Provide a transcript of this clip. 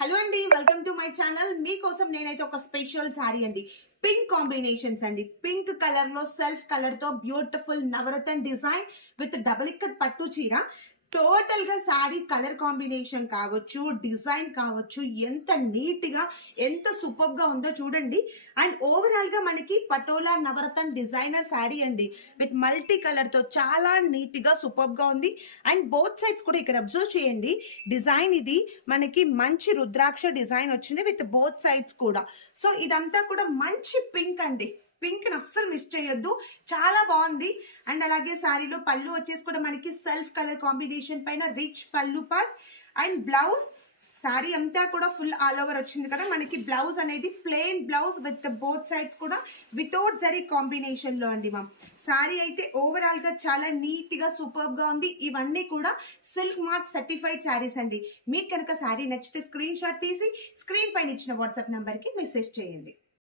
Hello అండి, welcome to my channel. మీకోసం నేనైతే ఒక స్పెషల్ శారీ అండి, పింక్ కాంబినేషన్స్ అండి. పింక్ కలర్ లో సెల్ఫ్ కలర్ తో బ్యూటిఫుల్ నవరత్న డిజైన్ విత్ డబుల్ ఇక్కత్ పట్టు చీర. టోటల్ గా శారీ కలర్ కాంబినేషన్ కావచ్చు, డిజైన్ కావచ్చు, ఎంత నీట్ గా ఎంత సూపర్ గా ఉందో చూడండి. అండ్ ఓవరాల్ గా మనకి పటోలా నవరత్న డిజైనర్ శారీ అండి, విత్ మల్టీ కలర్ తో చాలా నీట్ గా సూపర్ గా ఉంది. అండ్ బోత్ సైడ్స్ కూడా ఇక్కడ అబ్జర్వ్ చేయండి, డిజైన్ ఇది మనకి మంచి రుద్రాక్ష డిజైన్ వచ్చింది విత్ బోత్ సైడ్స్ కూడా. సో ఇదంతా కూడా మంచి పింక్ అండి, పింక్ ని అస్సలు మిస్ చేయొద్దు, చాలా బాగుంది. అండ్ అలాగే శారీలో పళ్ళు వచ్చేసి కూడా మనకి సెల్ఫ్ కలర్ కాంబినేషన్ పైన రిచ్ పళ్ళు పార్ట్. అండ్ బ్లౌజ్ శారీ అంతా కూడా ఫుల్ ఆల్ ఓవర్ వచ్చింది కదా మనకి. బ్లౌజ్ అనేది plain blouse with both sides కూడా వితౌట్ జరీ కాంబినేషన్ లో అండి మ్యామ్. శారీ అయితే ఓవరాల్ గా చాలా నీట్ గా సూపర్ గా ఉంది. ఇవన్నీ కూడా సిల్క్ మార్క్ సర్టిఫైడ్ శారీస్ అండి. మీకు కనుక శారీ నచ్చితే స్క్రీన్ షాట్ తీసి స్క్రీన్ పైన ఇచ్చిన వాట్సాప్ నంబర్ కి మెసేజ్ చేయండి.